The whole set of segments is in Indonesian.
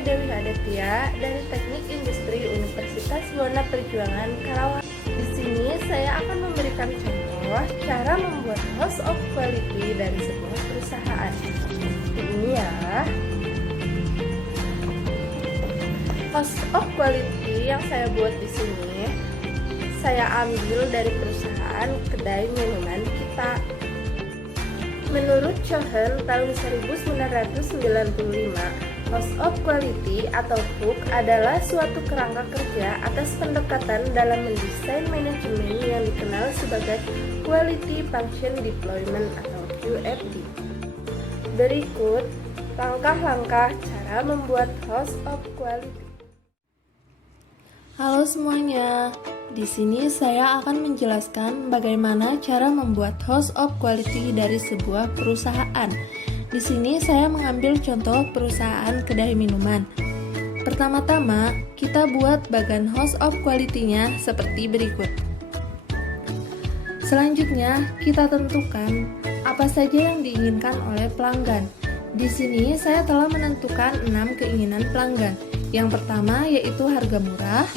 Dewi Aditya dari Teknik Industri Universitas Buana Perjuangan Karawang. Di sini saya akan memberikan contoh cara membuat host of quality dari sebuah perusahaan. Ini ya. Host of quality yang saya buat di sini saya ambil dari perusahaan kedai minuman kita. Menurut Cohen tahun 1995, host of quality atau HOQ adalah suatu kerangka kerja atas pendekatan dalam mendesain manajemen yang dikenal sebagai Quality Function Deployment atau QFD. Berikut langkah-langkah cara membuat host of quality. Halo semuanya, di sini saya akan menjelaskan bagaimana cara membuat host of quality dari sebuah perusahaan. Di sini saya mengambil contoh perusahaan kedai minuman. Pertama-tama, kita buat bagan host of quality-nya seperti berikut. Selanjutnya, kita tentukan apa saja yang diinginkan oleh pelanggan. Di sini saya telah menentukan 6 keinginan pelanggan. Yang pertama yaitu harga murah,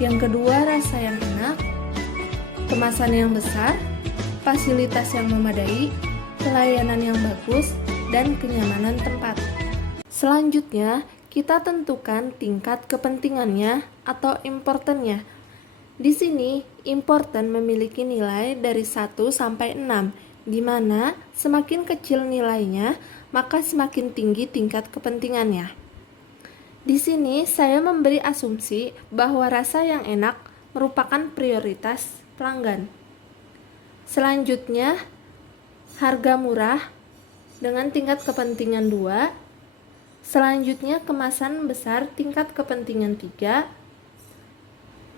yang kedua rasa yang enak, kemasan yang besar, fasilitas yang memadai, pelayanan yang bagus, dan kenyamanan tempat. Selanjutnya, kita tentukan tingkat kepentingannya atau importantnya. Di sini, important memiliki nilai dari 1 sampai 6, di mana semakin kecil nilainya, maka semakin tinggi tingkat kepentingannya. Di sini saya memberi asumsi bahwa rasa yang enak merupakan prioritas pelanggan. Selanjutnya, harga murah dengan tingkat kepentingan 2. Selanjutnya, kemasan besar tingkat kepentingan 3.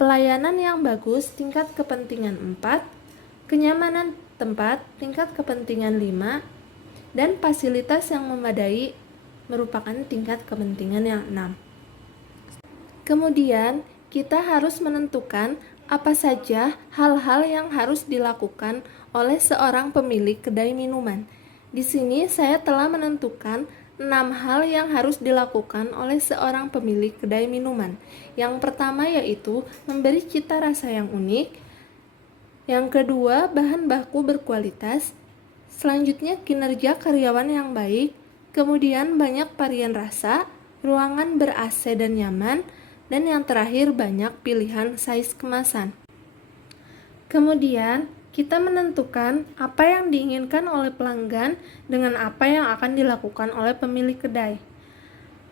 Pelayanan yang bagus tingkat kepentingan 4. Kenyamanan tempat tingkat kepentingan 5. Dan fasilitas yang memadai merupakan tingkat kepentingan yang 6. Kemudian, kita harus menentukan apa saja hal-hal yang harus dilakukan oleh seorang pemilik kedai minuman. Di sini saya telah menentukan 6 hal yang harus dilakukan oleh seorang pemilik kedai minuman. Yang pertama yaitu memberi cita rasa yang unik. Yang kedua, bahan baku berkualitas. Selanjutnya, kinerja karyawan yang baik. Kemudian banyak varian rasa, ruangan ber-AC dan nyaman, dan yang terakhir banyak pilihan size kemasan. Kemudian kita menentukan apa yang diinginkan oleh pelanggan dengan apa yang akan dilakukan oleh pemilik kedai.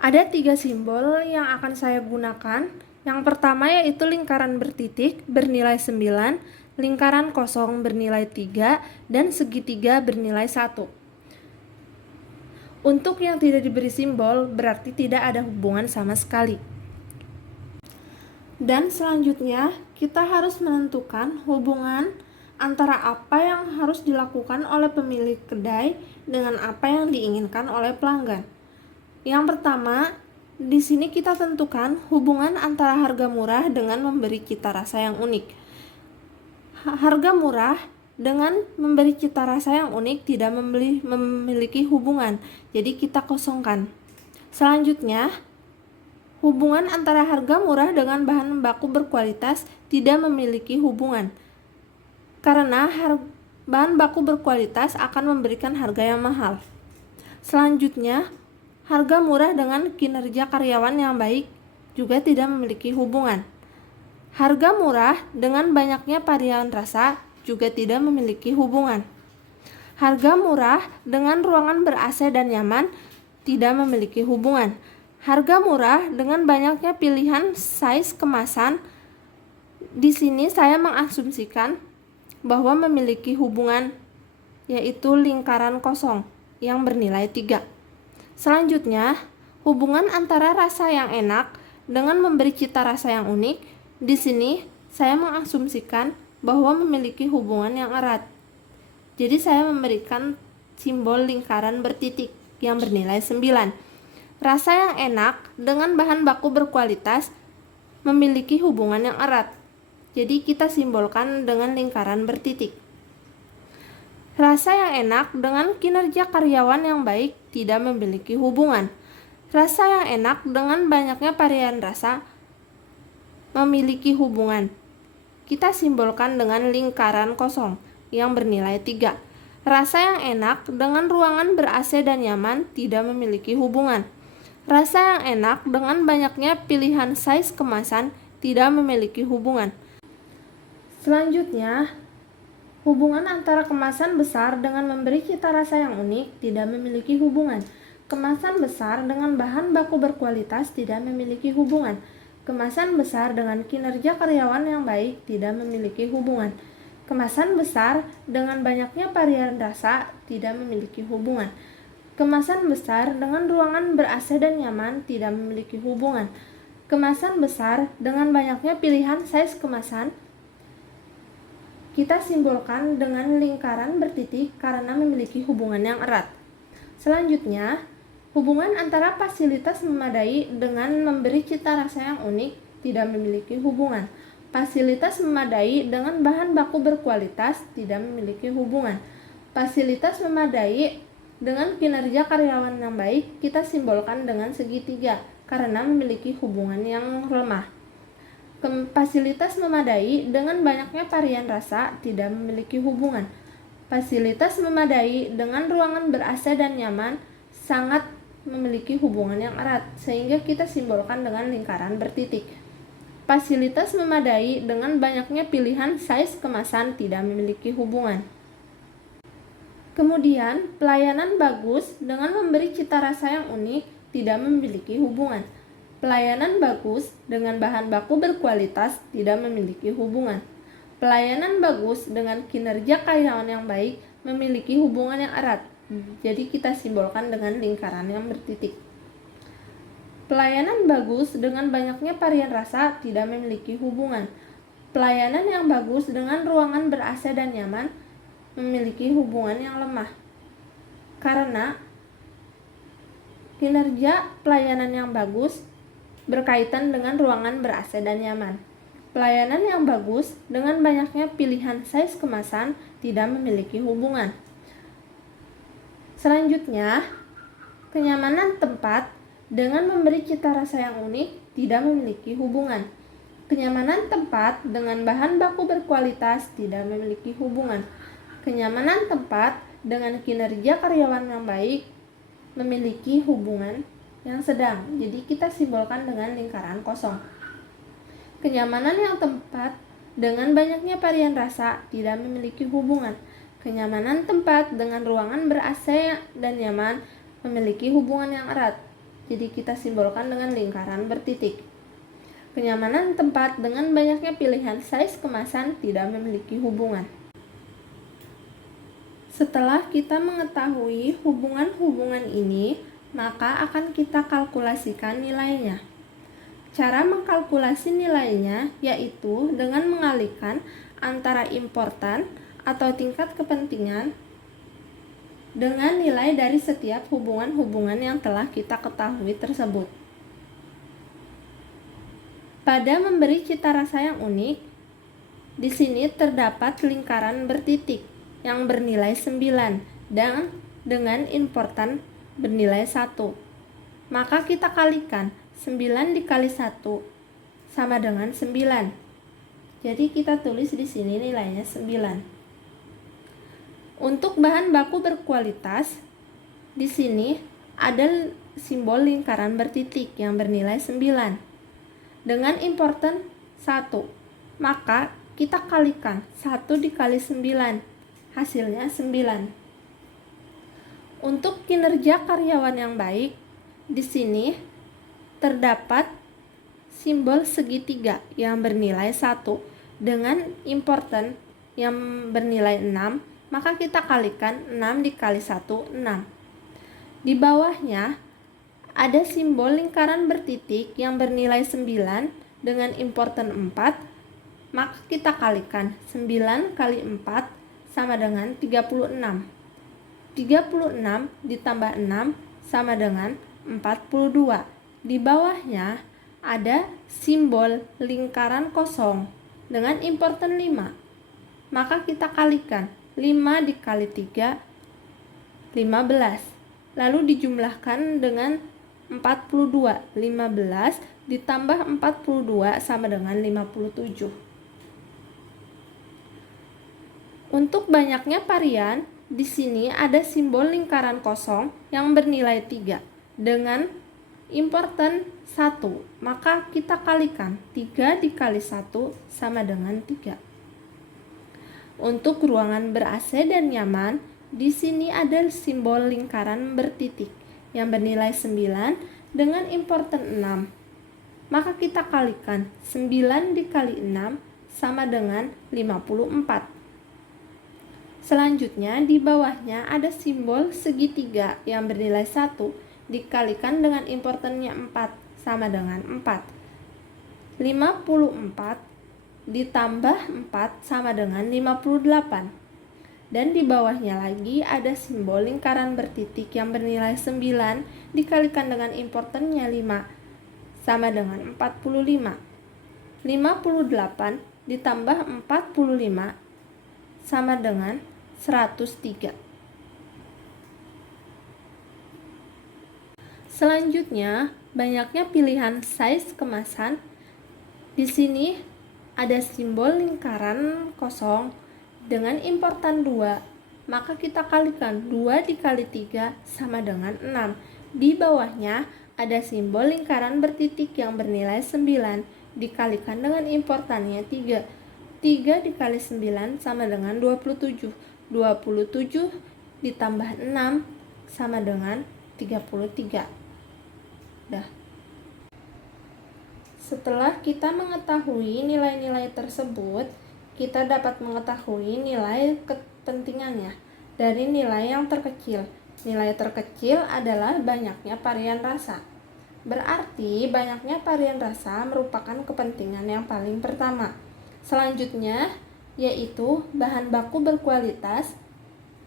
Ada 3 simbol yang akan saya gunakan. Yang pertama yaitu lingkaran bertitik bernilai 9, lingkaran kosong bernilai 3, dan segitiga bernilai 1. Untuk yang tidak diberi simbol, berarti tidak ada hubungan sama sekali. Dan selanjutnya, kita harus menentukan hubungan antara apa yang harus dilakukan oleh pemilik kedai dengan apa yang diinginkan oleh pelanggan. Yang pertama, di sini kita tentukan hubungan antara harga murah dengan memberi cita rasa yang unik. Harga murah dengan memberi cita rasa yang unik tidak memiliki hubungan, jadi kita kosongkan. Selanjutnya, hubungan antara harga murah dengan bahan baku berkualitas tidak memiliki hubungan, karena bahan baku berkualitas akan memberikan harga yang mahal. Selanjutnya, harga murah dengan kinerja karyawan yang baik juga tidak memiliki hubungan. Harga murah dengan banyaknya varian rasa juga tidak memiliki hubungan. Harga murah dengan ruangan ber-AC dan nyaman tidak memiliki hubungan. Harga murah dengan banyaknya pilihan size kemasan, di sini saya mengasumsikan bahwa memiliki hubungan, yaitu lingkaran kosong yang bernilai 3. Selanjutnya, hubungan antara rasa yang enak dengan memberi cita rasa yang unik, di sini saya mengasumsikan bahwa memiliki hubungan yang erat. Jadi saya memberikan simbol lingkaran bertitik yang bernilai 9. Rasa yang enak dengan bahan baku berkualitas memiliki hubungan yang erat. Jadi kita simbolkan dengan lingkaran bertitik. Rasa yang enak dengan kinerja karyawan yang baik tidak memiliki hubungan. Rasa yang enak dengan banyaknya varian rasa memiliki hubungan. Kita simbolkan dengan lingkaran kosong yang bernilai 3. Rasa yang enak dengan ruangan ber-AC dan nyaman tidak memiliki hubungan. Rasa yang enak dengan banyaknya pilihan size kemasan tidak memiliki hubungan. Selanjutnya, hubungan antara kemasan besar dengan memberi cita rasa yang unik tidak memiliki hubungan. Kemasan besar dengan bahan baku berkualitas tidak memiliki hubungan. Kemasan besar dengan kinerja karyawan yang baik tidak memiliki hubungan. Kemasan besar dengan banyaknya varian rasa tidak memiliki hubungan. Kemasan besar dengan ruangan ber-AC dan nyaman tidak memiliki hubungan. Kemasan besar dengan banyaknya pilihan size kemasan kita simbolkan dengan lingkaran bertitik karena memiliki hubungan yang erat. Selanjutnya, hubungan antara fasilitas memadai dengan memberi cita rasa yang unik tidak memiliki hubungan. Fasilitas memadai dengan bahan baku berkualitas tidak memiliki hubungan. Fasilitas memadai dengan kinerja karyawan yang baik kita simbolkan dengan segitiga karena memiliki hubungan yang lemah. Fasilitas memadai dengan banyaknya varian rasa tidak memiliki hubungan. Fasilitas memadai dengan ruangan ber-AC dan nyaman sangat memiliki hubungan yang erat, sehingga kita simbolkan dengan lingkaran bertitik. Fasilitas memadai dengan banyaknya pilihan size kemasan tidak memiliki hubungan. Kemudian, pelayanan bagus dengan memberi cita rasa yang unik tidak memiliki hubungan. Pelayanan bagus dengan bahan baku berkualitas tidak memiliki hubungan. Pelayanan bagus dengan kinerja karyawan yang baik memiliki hubungan yang erat. Jadi kita simbolkan dengan lingkaran yang bertitik. Pelayanan bagus dengan banyaknya varian rasa tidak memiliki hubungan. Pelayanan yang bagus dengan ruangan ber-AC dan nyaman memiliki hubungan yang lemah. Karena kinerja pelayanan yang bagus berkaitan dengan ruangan ber-AC dan nyaman. Pelayanan yang bagus dengan banyaknya pilihan size kemasan tidak memiliki hubungan. Selanjutnya, kenyamanan tempat dengan memberi cita rasa yang unik tidak memiliki hubungan. Kenyamanan tempat dengan bahan baku berkualitas tidak memiliki hubungan. Kenyamanan tempat dengan kinerja karyawan yang baik memiliki hubungan yang sedang. Jadi kita simbolkan dengan lingkaran kosong. Kenyamanan yang tempat dengan banyaknya varian rasa tidak memiliki hubungan. Kenyamanan tempat dengan ruangan ber-AC dan nyaman memiliki hubungan yang erat. Jadi kita simbolkan dengan lingkaran bertitik. Kenyamanan tempat dengan banyaknya pilihan size kemasan tidak memiliki hubungan. Setelah kita mengetahui hubungan-hubungan ini, maka akan kita kalkulasikan nilainya. Cara mengkalkulasi nilainya yaitu dengan mengalihkan antara importan atau tingkat kepentingan dengan nilai dari setiap hubungan-hubungan yang telah kita ketahui tersebut. Pada memberi cita rasa yang unik, di sini terdapat lingkaran bertitik yang bernilai 9 dan dengan importan bernilai 1. Maka kita kalikan 9 dikali 1 sama dengan 9. Jadi kita tulis di sini nilainya 9. Untuk bahan baku berkualitas, di sini ada simbol lingkaran bertitik yang bernilai 9 dengan importan 1. Maka kita kalikan 1 dikali 9, hasilnya 9. Untuk kinerja karyawan yang baik, di sini terdapat simbol segitiga yang bernilai 1 dengan importan yang bernilai 6. Maka kita kalikan 6 dikali 1, 6. Di bawahnya ada simbol lingkaran bertitik yang bernilai 9 dengan importan 4. Maka kita kalikan 9 kali 4 sama dengan 36. 36 ditambah 6 sama dengan 42. Di bawahnya ada simbol lingkaran kosong dengan importan 5. Maka kita kalikan 5 dikali 3, 15. Lalu dijumlahkan dengan 42. 15 ditambah 42 sama dengan 57. Untuk banyaknya varian, di sini ada simbol lingkaran kosong yang bernilai 3 dengan important 1. Maka kita kalikan 3 dikali 1 sama dengan 3. Untuk ruangan ber-AC dan nyaman, di sini ada simbol lingkaran bertitik yang bernilai 9 dengan important 6. Maka kita kalikan 9 dikali 6 sama dengan 54. Selanjutnya di bawahnya ada simbol segitiga yang bernilai 1 dikalikan dengan importannya 4 sama dengan 4. 54 ditambah 4 sama dengan 58. Dan di bawahnya lagi ada simbol lingkaran bertitik yang bernilai 9 dikalikan dengan importannya 5 sama dengan 45. 58 ditambah 45 sama dengan 103. Selanjutnya, banyaknya pilihan size kemasan. Di sini ada simbol lingkaran kosong dengan important 2. Maka kita kalikan 2 dikali 3 sama dengan 6. Di bawahnya ada simbol lingkaran bertitik yang bernilai 9 dikalikan dengan importannya 3. 3 dikali 9 sama dengan 27. 27 ditambah 6 sama dengan 33. Setelah kita mengetahui nilai-nilai tersebut, kita dapat mengetahui nilai kepentingannya dari nilai yang terkecil. Nilai terkecil adalah banyaknya varian rasa. Berarti banyaknya varian rasa merupakan kepentingan yang paling pertama. Selanjutnya yaitu bahan baku berkualitas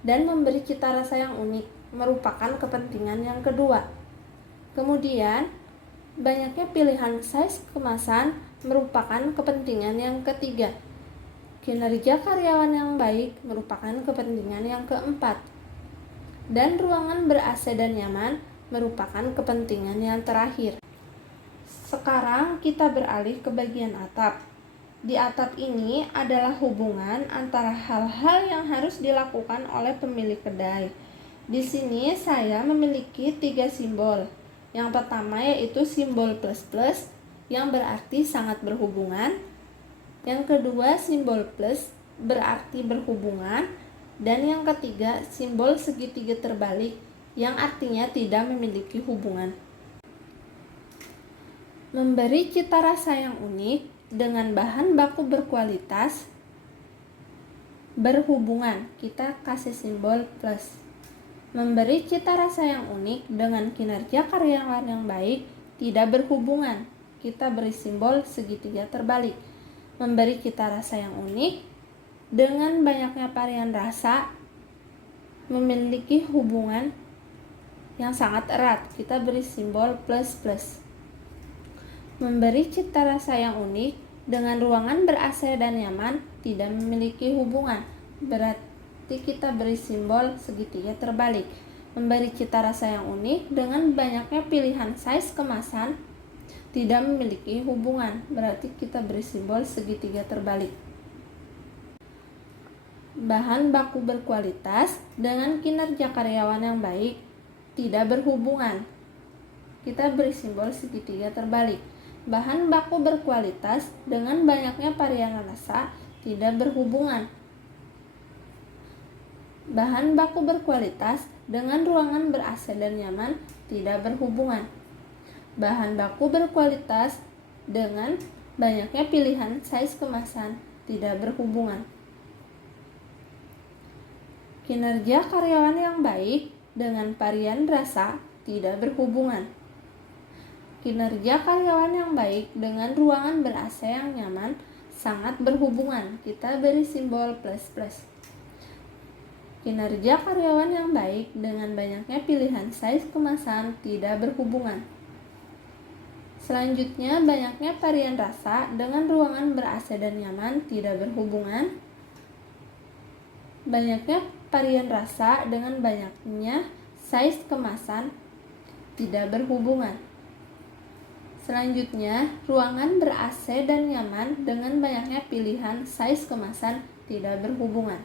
dan memberi cita rasa yang unik merupakan kepentingan yang kedua. Kemudian banyaknya pilihan size kemasan merupakan kepentingan yang ketiga. Kinerja karyawan yang baik merupakan kepentingan yang keempat. Dan ruangan ber-AC dan nyaman merupakan kepentingan yang terakhir. Sekarang kita beralih ke bagian atap. Di atap ini adalah hubungan antara hal-hal yang harus dilakukan oleh pemilik kedai. Di sini saya memiliki 3 simbol. Yang pertama yaitu simbol plus yang berarti sangat berhubungan. Yang kedua simbol plus berarti berhubungan. Dan yang ketiga simbol segitiga terbalik yang artinya tidak memiliki hubungan. Memberi cita rasa yang unik dengan bahan baku berkualitas berhubungan, kita kasih simbol plus. Memberi cita rasa yang unik dengan kinerja karyawan yang baik tidak berhubungan, kita beri simbol segitiga terbalik. Memberi cita rasa yang unik dengan banyaknya varian rasa memiliki hubungan yang sangat erat, kita beri simbol plus. Memberi cita rasa yang unik dengan ruangan ber-AC dan nyaman tidak memiliki hubungan, berarti kita beri simbol segitiga terbalik. Memberi cita rasa yang unik dengan banyaknya pilihan size kemasan tidak memiliki hubungan, berarti kita beri simbol segitiga terbalik. Bahan baku berkualitas dengan kinerja karyawan yang baik tidak berhubungan, kita beri simbol segitiga terbalik. Bahan baku berkualitas dengan banyaknya varian rasa tidak berhubungan. Bahan baku berkualitas dengan ruangan ber-AC dan nyaman tidak berhubungan. Bahan baku berkualitas dengan banyaknya pilihan size kemasan tidak berhubungan. Kinerja karyawan yang baik dengan varian rasa tidak berhubungan. Kinerja karyawan yang baik dengan ruangan ber-AC yang nyaman sangat berhubungan, kita beri simbol plus. Kinerja karyawan yang baik dengan banyaknya pilihan size kemasan tidak berhubungan. Selanjutnya, banyaknya varian rasa dengan ruangan ber-AC dan nyaman tidak berhubungan. Banyaknya varian rasa dengan banyaknya size kemasan tidak berhubungan. Selanjutnya, ruangan ber-AC dan nyaman dengan banyaknya pilihan size kemasan tidak berhubungan.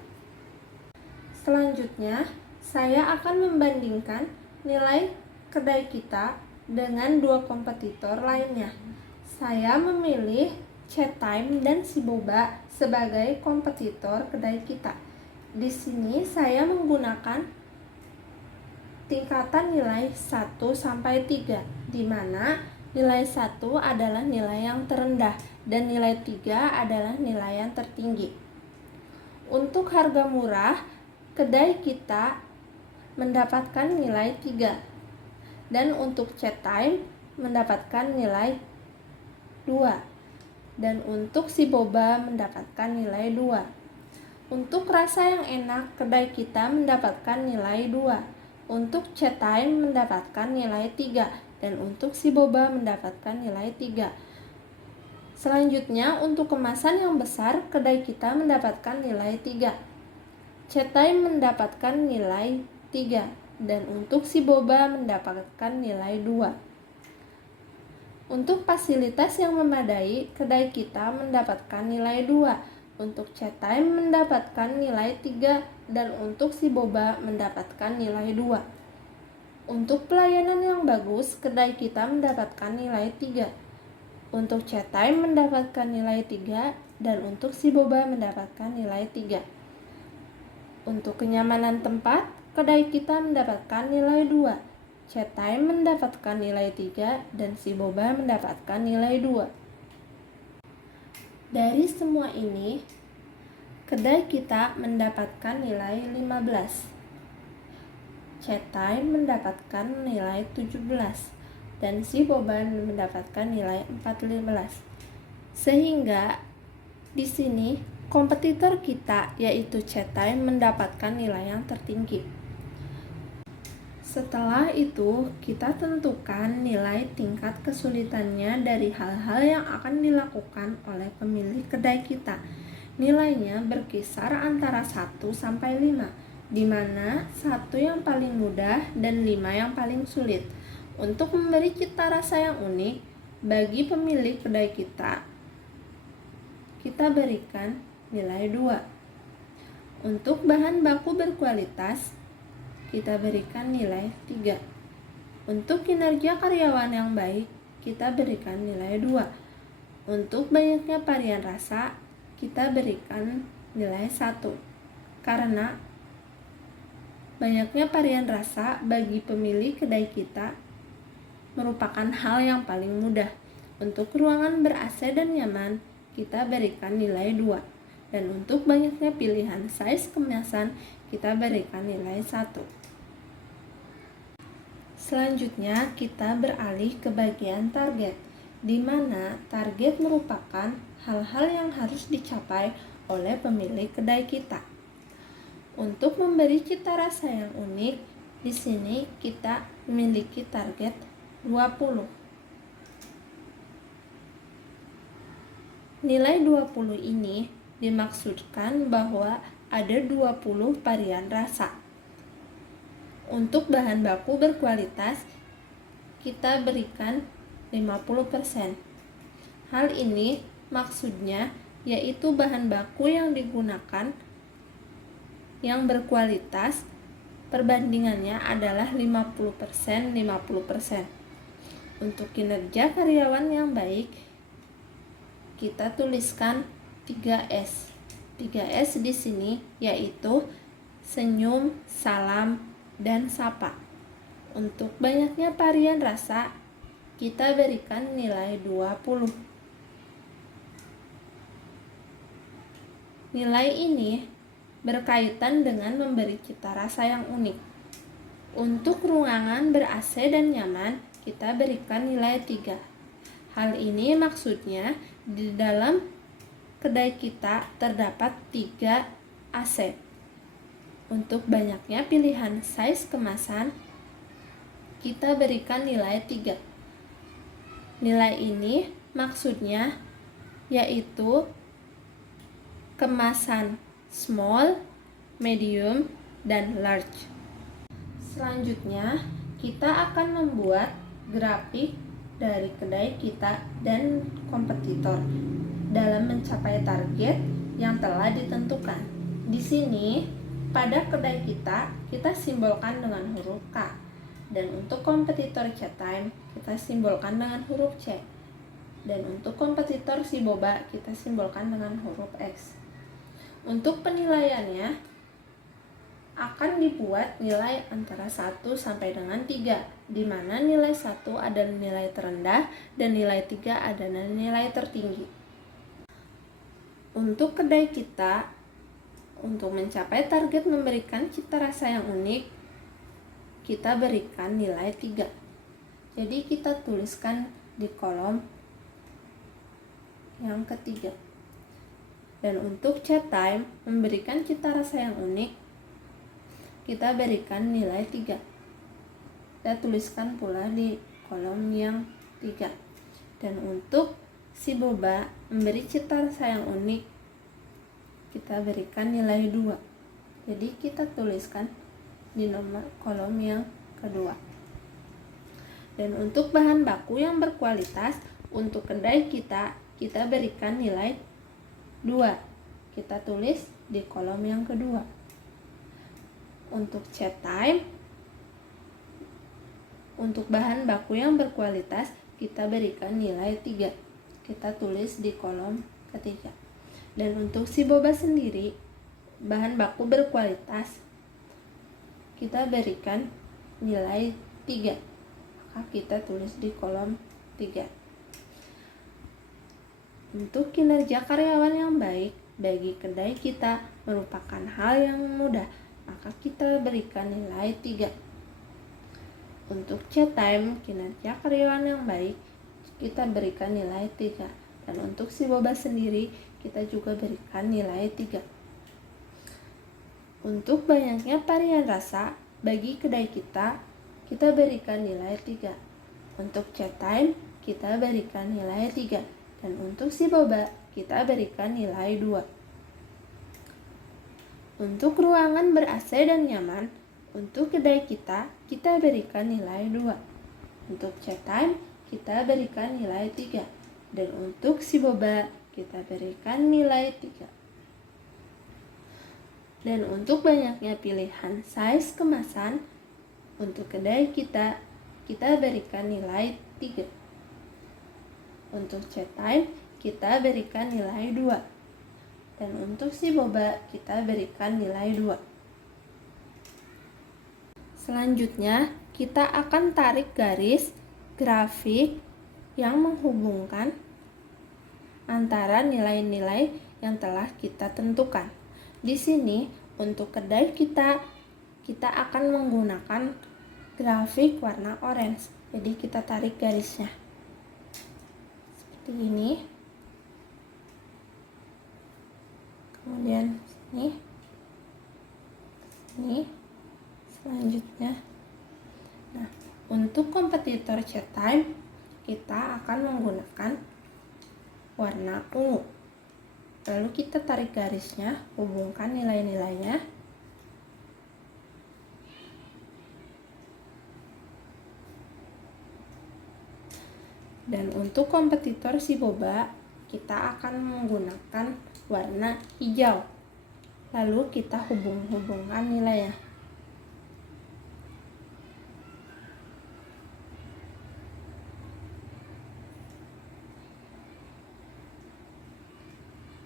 Selanjutnya, saya akan membandingkan nilai kedai kita dengan dua kompetitor lainnya. Saya memilih Chatime dan Siboba sebagai kompetitor kedai kita. Di sini saya menggunakan tingkatan nilai 1 sampai 3, di mana nilai 1 adalah nilai yang terendah dan nilai 3 adalah nilai yang tertinggi. Untuk harga murah, kedai kita mendapatkan nilai 3. Dan untuk Chatime mendapatkan nilai 2. Dan untuk Siboba mendapatkan nilai 2. Untuk rasa yang enak, kedai kita mendapatkan nilai 2. Untuk Chatime mendapatkan nilai 3 dan untuk Siboba mendapatkan nilai 3. Selanjutnya, untuk kemasan yang besar, kedai kita mendapatkan nilai 3. Chatime mendapatkan nilai 3 dan untuk Siboba mendapatkan nilai 2. Untuk fasilitas yang memadai, kedai kita mendapatkan nilai 2. Untuk Chatime mendapatkan nilai 3 dan untuk Siboba mendapatkan nilai 2. Untuk pelayanan yang bagus, kedai kita mendapatkan nilai 3. Untuk Chatime mendapatkan nilai 3 dan untuk Siboba mendapatkan nilai 3. Untuk kenyamanan tempat, kedai kita mendapatkan nilai 2. Chatime mendapatkan nilai 3 dan Siboba mendapatkan nilai 2. Dari semua ini, kedai kita mendapatkan nilai 15. Chatime mendapatkan nilai 17 dan Siboba mendapatkan nilai 14. Sehingga di sini kompetitor kita yaitu Chatime mendapatkan nilai yang tertinggi. Setelah itu, kita tentukan nilai tingkat kesulitannya dari hal-hal yang akan dilakukan oleh pemilik kedai kita. Nilainya berkisar antara 1 sampai 5, di mana 1 yang paling mudah dan 5 yang paling sulit. Untuk memberi cita rasa yang unik bagi pemilik kedai kita berikan nilai 2. Untuk bahan baku berkualitas, kita berikan nilai 3. Untuk kinerja karyawan yang baik, kita berikan nilai 2. Untuk banyaknya varian rasa, kita berikan nilai 1. Karena banyaknya varian rasa bagi pemilik kedai kita merupakan hal yang paling mudah. Untuk ruangan ber-AC dan nyaman, kita berikan nilai 2. Dan untuk banyaknya pilihan size kemasan, kita berikan nilai 1. Selanjutnya, kita beralih ke bagian target, di mana target merupakan hal-hal yang harus dicapai oleh pemilik kedai kita. Untuk memberi cita rasa yang unik, di sini kita memiliki target 20. Nilai 20 ini dimaksudkan bahwa ada 20 varian rasa. Untuk bahan baku berkualitas, kita berikan 50%. Hal ini maksudnya yaitu bahan baku yang digunakan yang berkualitas perbandingannya adalah 50%. Untuk kinerja karyawan yang baik, kita tuliskan 3S. 3S di sini yaitu senyum, salam, dan sapa. Untuk banyaknya varian rasa, kita berikan nilai 20. Nilai ini berkaitan dengan memberi cita rasa yang unik. Untuk ruangan ber-AC dan nyaman, kita berikan nilai 3. Hal ini maksudnya di dalam kedai kita terdapat 3 AC. Untuk banyaknya pilihan size kemasan, kita berikan nilai 3. Nilai ini maksudnya yaitu kemasan small, medium, dan large. Selanjutnya, kita akan membuat grafik dari kedai kita dan kompetitor dalam mencapai target yang telah ditentukan. Di sini, pada kedai kita simbolkan dengan huruf K. Dan untuk kompetitor Chatime, kita simbolkan dengan huruf C. Dan untuk kompetitor si boba, kita simbolkan dengan huruf X. Untuk penilaiannya, akan dibuat nilai antara 1 sampai dengan 3, di mana nilai 1 adalah nilai terendah dan nilai 3 adalah nilai tertinggi. Untuk kedai kita, untuk mencapai target memberikan cita rasa yang unik, kita berikan nilai 3. Jadi kita tuliskan di kolom yang ketiga. Dan untuk Chatime memberikan cita rasa yang unik, kita berikan nilai 3. Kita tuliskan pula di kolom yang 3. Dan untuk si boba memberi cita rasa yang unik, kita berikan nilai 2. Jadi kita tuliskan di nomor kolom yang kedua. Dan untuk bahan baku yang berkualitas, untuk kedai kita berikan nilai 2. Kita tulis di kolom yang kedua. Untuk Chatime, untuk bahan baku yang berkualitas, kita berikan nilai 3. Kita tulis di kolom ketiga. Dan untuk si boba sendiri, bahan baku berkualitas, kita berikan nilai 3. Maka kita tulis di kolom 3. Untuk kinerja karyawan yang baik bagi kedai kita merupakan hal yang mudah, maka kita berikan nilai 3. Untuk Chatime, kinerja karyawan yang baik, kita berikan nilai 3. Dan untuk si boba sendiri, kita juga berikan nilai 3. Untuk banyaknya varian rasa bagi kedai kita berikan nilai 3. Untuk Chatime, kita berikan nilai 3. Dan untuk si boba, kita berikan nilai 2. Untuk ruangan ber-AC dan nyaman, untuk kedai kita berikan nilai 2. Untuk Chatime, kita berikan nilai 3. Dan untuk si boba, kita berikan nilai 3. Dan untuk banyaknya pilihan size kemasan, untuk kedai kita berikan nilai 3. Untuk Chatime, kita berikan nilai 2. Dan untuk si boba, kita berikan nilai 2. Selanjutnya, kita akan tarik garis grafik yang menghubungkan antara nilai-nilai yang telah kita tentukan. Di sini, untuk kedai kita akan menggunakan grafik warna orange. Jadi kita tarik garisnya seperti ini. Kemudian sini, selanjutnya. Nah, untuk kompetitor Chatime, kita akan menggunakan warna ungu. Lalu kita tarik garisnya, hubungkan nilai-nilainya. Dan untuk kompetitor si boba, kita akan menggunakan warna hijau. Lalu kita hubung-hubungkan nilainya.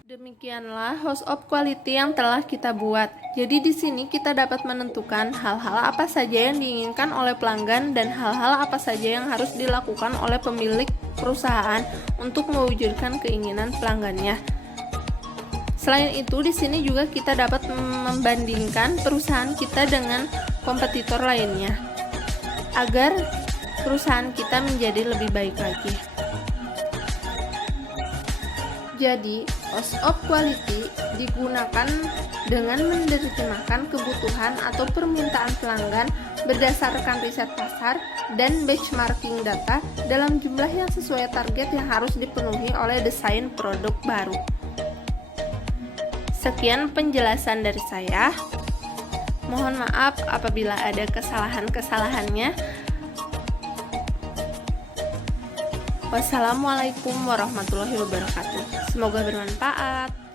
Demikianlah host of quality yang telah kita buat. Jadi di sini kita dapat menentukan hal-hal apa saja yang diinginkan oleh pelanggan dan hal-hal apa saja yang harus dilakukan oleh pemilik perusahaan untuk mewujudkan keinginan pelanggannya. Selain itu, di sini juga kita dapat membandingkan perusahaan kita dengan kompetitor lainnya agar perusahaan kita menjadi lebih baik lagi. Jadi, host of quality digunakan dengan menerjemahkan kebutuhan atau permintaan pelanggan berdasarkan riset pasar dan benchmarking data dalam jumlah yang sesuai target yang harus dipenuhi oleh desain produk baru. Sekian penjelasan dari saya. Mohon maaf apabila ada kesalahan-kesalahannya. Wassalamualaikum warahmatullahi wabarakatuh. Semoga bermanfaat.